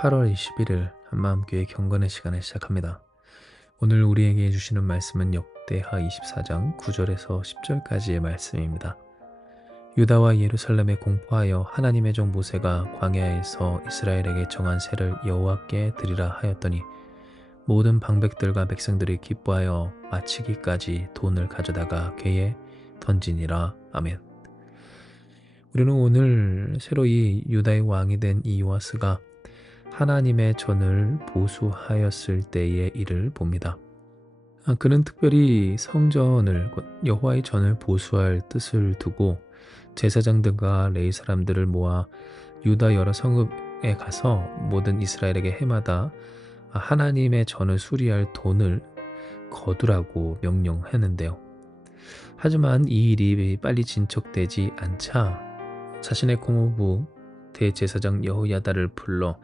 8월 21일 한마음교회 경건의 시간을 시작합니다. 오늘 우리에게 주시는 말씀은 역대하 24장 9절에서 10절까지의 말씀입니다. 유다와 예루살렘에 공포하여 하나님의 종 모세가 광야에서 이스라엘에게 정한 세를 여호와께 드리라 하였더니 모든 방백들과 백성들이 기뻐하여 마치기까지 돈을 가져다가 궤에 던지니라. 아멘. 우리는 오늘 새로이 유다의 왕이 된 이요아스가 하나님의 전을 보수하였을 때의 일을 봅니다. 그는 특별히 성전을 곧 여호와의 전을 보수할 뜻을 두고 제사장들과 레위 사람들을 모아 유다 여러 성읍에 가서 모든 이스라엘에게 해마다 하나님의 전을 수리할 돈을 거두라고 명령했는데요. 하지만 이 일이 빨리 진척되지 않자 자신의 고모부 대제사장 여호야다를 불러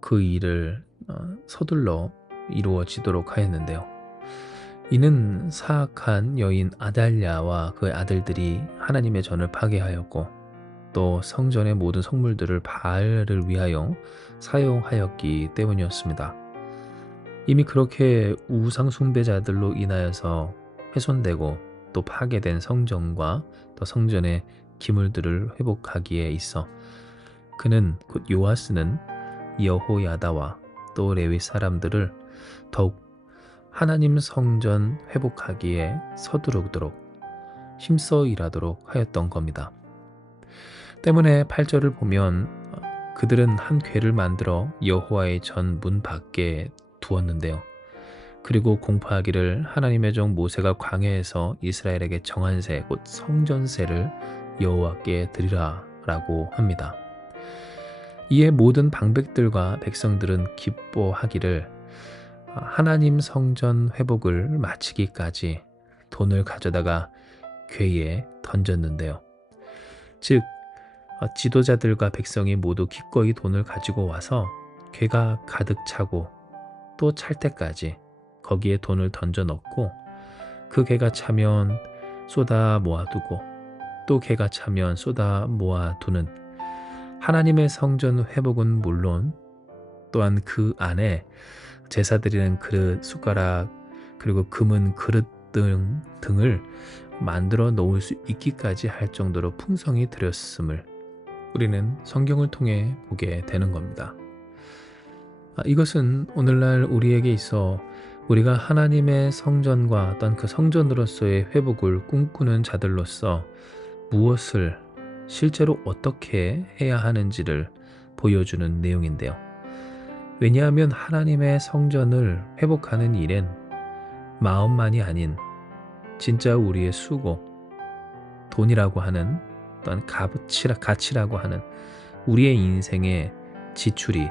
그 일을 서둘러 이루어지도록 하였는데요. 이는 사악한 여인 아달랴와 그의 아들들이 하나님의 전을 파괴하였고 또 성전의 모든 성물들을 바알을 위하여 사용하였기 때문이었습니다. 이미 그렇게 우상 숭배자들로 인하여서 훼손되고 또 파괴된 성전과 또 성전의 기물들을 회복하기에 있어 그는 곧 요아스는 여호야다와 또 레위 사람들을 더욱 하나님 성전 회복하기에 서두르도록 힘써 일하도록 하였던 겁니다. 때문에 8절을 보면 그들은 한 궤를 만들어 여호와의 전 문 밖에 두었는데요. 그리고 공포하기를 하나님의 종 모세가 광야에서 이스라엘에게 정한 세 곧 성전세를 여호와께 드리라 라고 합니다. 이에 모든 방백들과 백성들은 기뻐하기를 하나님 성전 회복을 마치기까지 돈을 가져다가 궤에 던졌는데요. 즉 지도자들과 백성이 모두 기꺼이 돈을 가지고 와서 궤가 가득 차고 또 찰 때까지 거기에 돈을 던져 넣고 그 궤가 차면 쏟아 모아두고 또 궤가 차면 쏟아 모아두는 하나님의 성전 회복은 물론 또한 그 안에 제사 드리는 그릇, 숟가락, 그리고 금은 그릇 등을 만들어 놓을 수 있기까지 할 정도로 풍성히 드렸음을 우리는 성경을 통해 보게 되는 겁니다. 이것은 오늘날 우리에게 있어 우리가 하나님의 성전과 어떤 그 성전으로서의 회복을 꿈꾸는 자들로서 무엇을 실제로 어떻게 해야 하는지를 보여주는 내용인데요. 왜냐하면 하나님의 성전을 회복하는 일엔 마음만이 아닌 진짜 우리의 수고, 돈이라고 하는 또한 가치라고 하는 우리의 인생의 지출이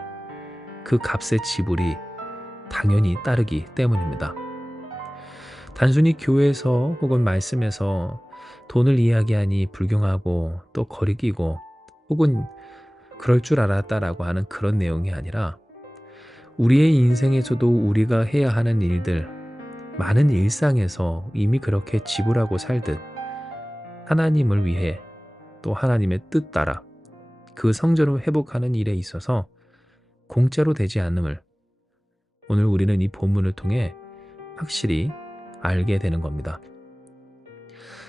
그 값의 지불이 당연히 따르기 때문입니다. 단순히 교회에서 혹은 말씀에서 돈을 이야기하니 불경하고 또 거리끼고 혹은 그럴 줄 알았다라고 하는 그런 내용이 아니라 우리의 인생에서도 우리가 해야 하는 일들, 많은 일상에서 이미 그렇게 지불하고 살듯 하나님을 위해 또 하나님의 뜻 따라 그 성전을 회복하는 일에 있어서 공짜로 되지 않음을 오늘 우리는 이 본문을 통해 확실히 알게 되는 겁니다.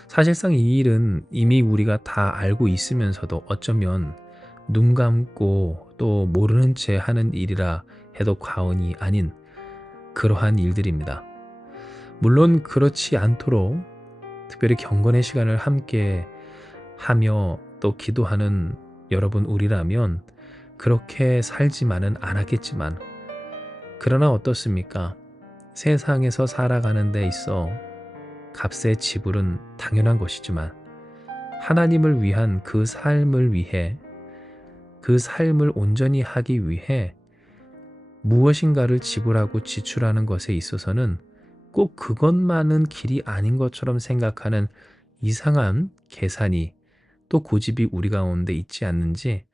사실상 이 일은 이미 우리가 다 알고 있으면서도 어쩌면 눈 감고 또 모르는 채 하는 일이라 해도 과언이 아닌 그러한 일들입니다. 물론 그렇지 않도록 특별히 경건의 시간을 함께 하며 또 기도하는 여러분 우리라면 그렇게 살지만은 않았겠지만 그러나 어떻습니까? 세상에서 살아가는 데 있어 값의 지불은 당연한 것이지만 하나님을 위한 그 삶을 위해 그 삶을 온전히 하기 위해 무엇인가를 지불하고 지출하는 것에 있어서는 꼭 그것만은 길이 아닌 것처럼 생각하는 이상한 계산이 또 고집이 우리 가운데 있지 않는지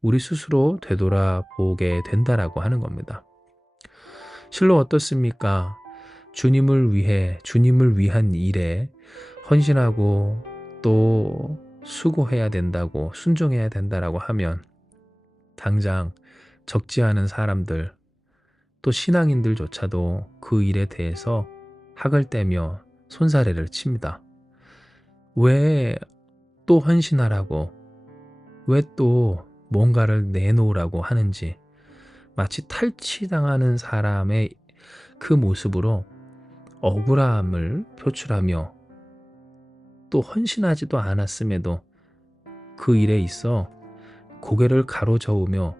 우리 스스로 되돌아보게 된다라고 하는 겁니다. 실로 어떻습니까? 주님을 위해 주님을 위한 일에 헌신하고 또 수고해야 된다고 순종해야 된다라고 하면 당장 적지 않은 사람들, 또 신앙인들조차도 그 일에 대해서 학을 떼며 손사래를 칩니다. 왜 또 헌신하라고, 왜 또 뭔가를 내놓으라고 하는지, 마치 탈취당하는 사람의 그 모습으로 억울함을 표출하며, 또 헌신하지도 않았음에도 그 일에 있어 고개를 가로저으며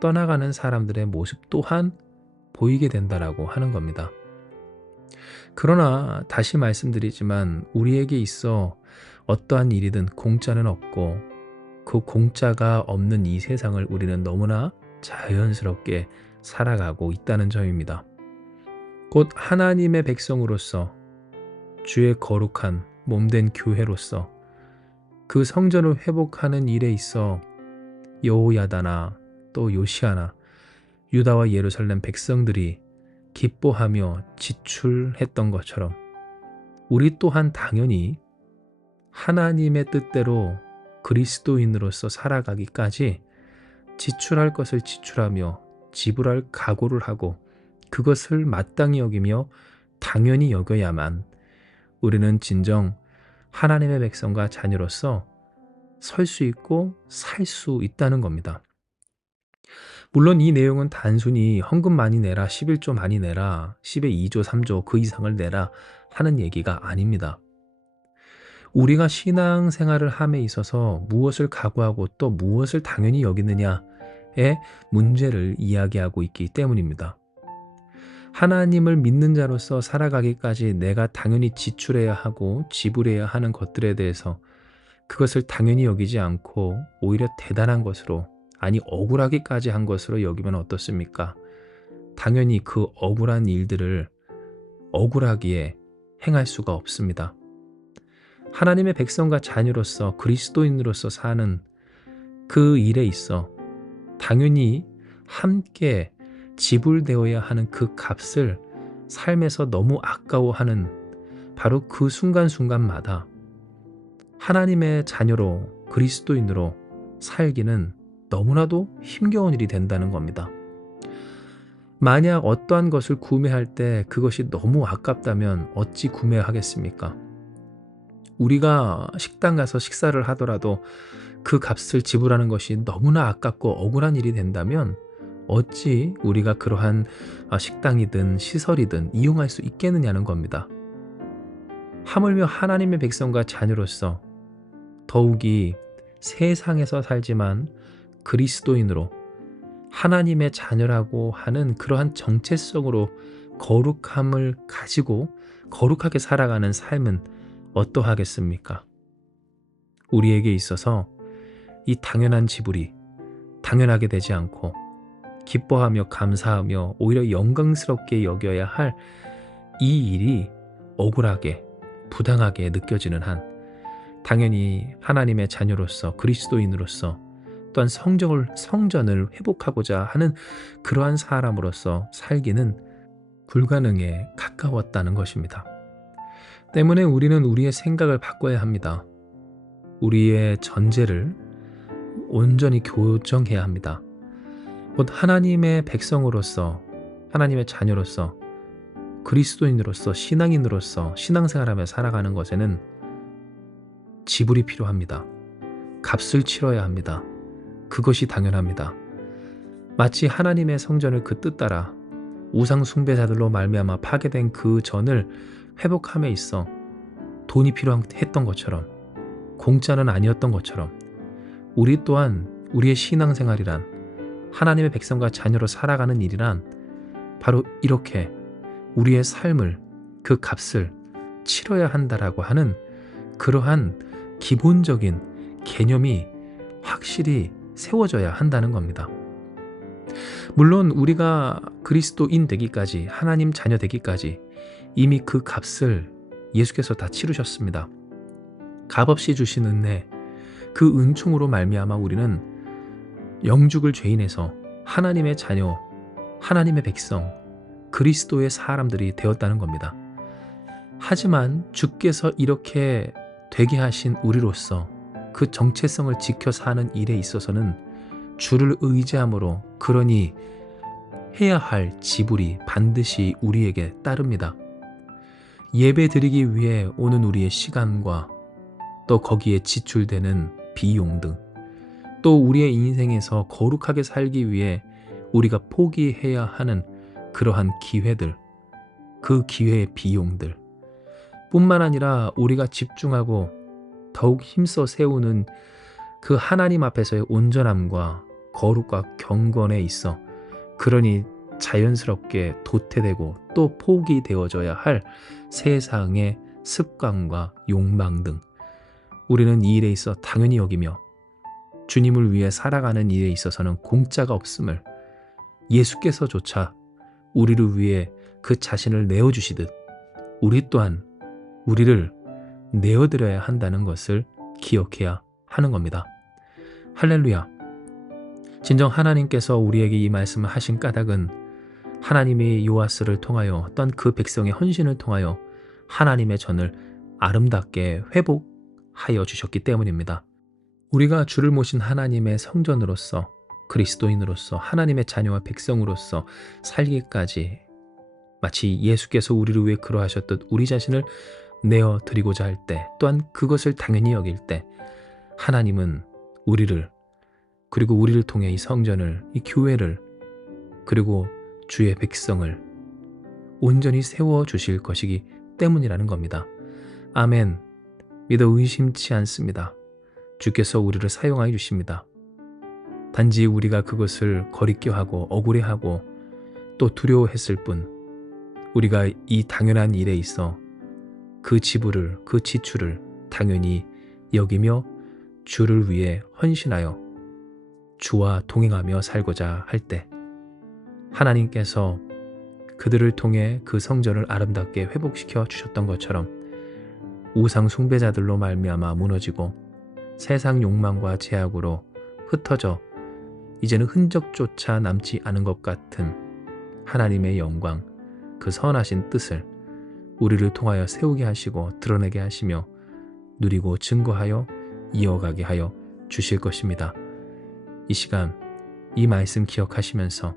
떠나가는 사람들의 모습 또한 보이게 된다라고 하는 겁니다. 그러나 다시 말씀드리지만 우리에게 있어 어떠한 일이든 공짜는 없고, 그 공짜가 없는 이 세상을 우리는 너무나 자연스럽게 살아가고 있다는 점입니다. 곧 하나님의 백성으로서, 주의 거룩한 몸된 교회로서 그 성전을 회복하는 일에 있어 여호야다나 또 요시아나 유다와 예루살렘 백성들이 기뻐하며 지출했던 것처럼, 우리 또한 당연히 하나님의 뜻대로 그리스도인으로서 살아가기까지 지출할 것을 지출하며 지불할 각오를 하고 그것을 마땅히 여기며 당연히 여겨야만 우리는 진정 하나님의 백성과 자녀로서 설 수 있고 살 수 있다는 겁니다. 물론 이 내용은 단순히 헌금 많이 내라, 11조 많이 내라, 10의 2조, 3조 그 이상을 내라 하는 얘기가 아닙니다. 우리가 신앙생활을 함에 있어서 무엇을 각오하고 또 무엇을 당연히 여기느냐의 문제를 이야기하고 있기 때문입니다. 하나님을 믿는 자로서 살아가기까지 내가 당연히 지출해야 하고 지불해야 하는 것들에 대해서 그것을 당연히 여기지 않고 오히려 대단한 것으로, 아니 억울하기까지 한 것으로 여기면 어떻습니까? 당연히 그 억울한 일들을 억울하기에 행할 수가 없습니다. 하나님의 백성과 자녀로서 그리스도인으로서 사는 그 일에 있어 당연히 함께 지불되어야 하는 그 값을 삶에서 너무 아까워하는 바로 그 순간순간마다 하나님의 자녀로 그리스도인으로 살기는 너무나도 힘겨운 일이 된다는 겁니다. 만약 어떠한 것을 구매할 때 그것이 너무 아깝다면 어찌 구매하겠습니까? 우리가 식당 가서 식사를 하더라도 그 값을 지불하는 것이 너무나 아깝고 억울한 일이 된다면 어찌 우리가 그러한 식당이든 시설이든 이용할 수 있겠느냐는 겁니다. 하물며 하나님의 백성과 자녀로서 더욱이 세상에서 살지만 그리스도인으로 하나님의 자녀라고 하는 그러한 정체성으로 거룩함을 가지고 거룩하게 살아가는 삶은 어떠하겠습니까? 우리에게 있어서 이 당연한 지불이 당연하게 되지 않고 기뻐하며 감사하며 오히려 영광스럽게 여겨야 할 이 일이 억울하게 부당하게 느껴지는 한 당연히 하나님의 자녀로서 그리스도인으로서 또한 성전을 회복하고자 하는 그러한 사람으로서 살기는 불가능에 가까웠다는 것입니다. 때문에 우리는 우리의 생각을 바꿔야 합니다. 우리의 전제를 온전히 교정해야 합니다. 곧 하나님의 백성으로서, 하나님의 자녀로서, 그리스도인으로서, 신앙인으로서 신앙생활하며 살아가는 것에는 지불이 필요합니다. 값을 치러야 합니다. 그것이 당연합니다. 마치 하나님의 성전을 그 뜻 따라 우상 숭배자들로 말미암아 파괴된 그 전을 회복함에 있어 돈이 필요했던 것처럼, 공짜는 아니었던 것처럼 우리 또한 우리의 신앙생활이란, 하나님의 백성과 자녀로 살아가는 일이란 바로 이렇게 우리의 삶을, 그 값을 치러야 한다라고 하는 그러한 기본적인 개념이 확실히 세워져야 한다는 겁니다. 물론 우리가 그리스도인 되기까지, 하나님 자녀 되기까지 이미 그 값을 예수께서 다 치르셨습니다. 값없이 주신 은혜, 그 은총으로 말미암아 우리는 영죽을 죄인에서 하나님의 자녀, 하나님의 백성, 그리스도의 사람들이 되었다는 겁니다. 하지만 주께서 이렇게 되게 하신 우리로서 그 정체성을 지켜 사는 일에 있어서는 주를 의지함으로 그러니 해야 할 지불이 반드시 우리에게 따릅니다. 예배 드리기 위해 오는 우리의 시간과 또 거기에 지출되는 비용 등, 또 우리의 인생에서 거룩하게 살기 위해 우리가 포기해야 하는 그러한 기회들, 그 기회의 비용들 뿐만 아니라 우리가 집중하고 더욱 힘써 세우는 그 하나님 앞에서의 온전함과 거룩과 경건에 있어, 그러니 자연스럽게 도태되고 또 포기되어져야 할 세상의 습관과 욕망 등, 우리는 이 일에 있어 당연히 여기며 주님을 위해 살아가는 일에 있어서는 공짜가 없음을, 예수께서조차 우리를 위해 그 자신을 내어주시듯 우리 또한 우리를 내어드려야 한다는 것을 기억해야 하는 겁니다. 할렐루야. 진정 하나님께서 우리에게 이 말씀을 하신 까닭은 하나님이 요아스를 통하여 어떤 그 백성의 헌신을 통하여 하나님의 전을 아름답게 회복하여 주셨기 때문입니다. 우리가 주를 모신 하나님의 성전으로서, 그리스도인으로서, 하나님의 자녀와 백성으로서 살기까지 마치 예수께서 우리를 위해 그러하셨듯 우리 자신을 내어드리고자 할 때, 또한 그것을 당연히 여길 때, 하나님은 우리를, 그리고 우리를 통해 이 성전을, 이 교회를, 그리고 주의 백성을 온전히 세워주실 것이기 때문이라는 겁니다. 아멘. 믿어 의심치 않습니다. 주께서 우리를 사용하여 주십니다. 단지 우리가 그것을 거리껴하고 억울해하고 또 두려워했을 뿐, 우리가 이 당연한 일에 있어 그 지불을, 그 지출을 당연히 여기며 주를 위해 헌신하여 주와 동행하며 살고자 할 때, 하나님께서 그들을 통해 그 성전을 아름답게 회복시켜 주셨던 것처럼 우상 숭배자들로 말미암아 무너지고 세상 욕망과 제약으로 흩어져 이제는 흔적조차 남지 않은 것 같은 하나님의 영광, 그 선하신 뜻을 우리를 통하여 세우게 하시고 드러내게 하시며 누리고 증거하여 이어가게 하여 주실 것입니다. 이 시간 이 말씀 기억하시면서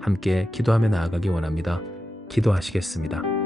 함께 기도하며 나아가기 원합니다. 기도하시겠습니다.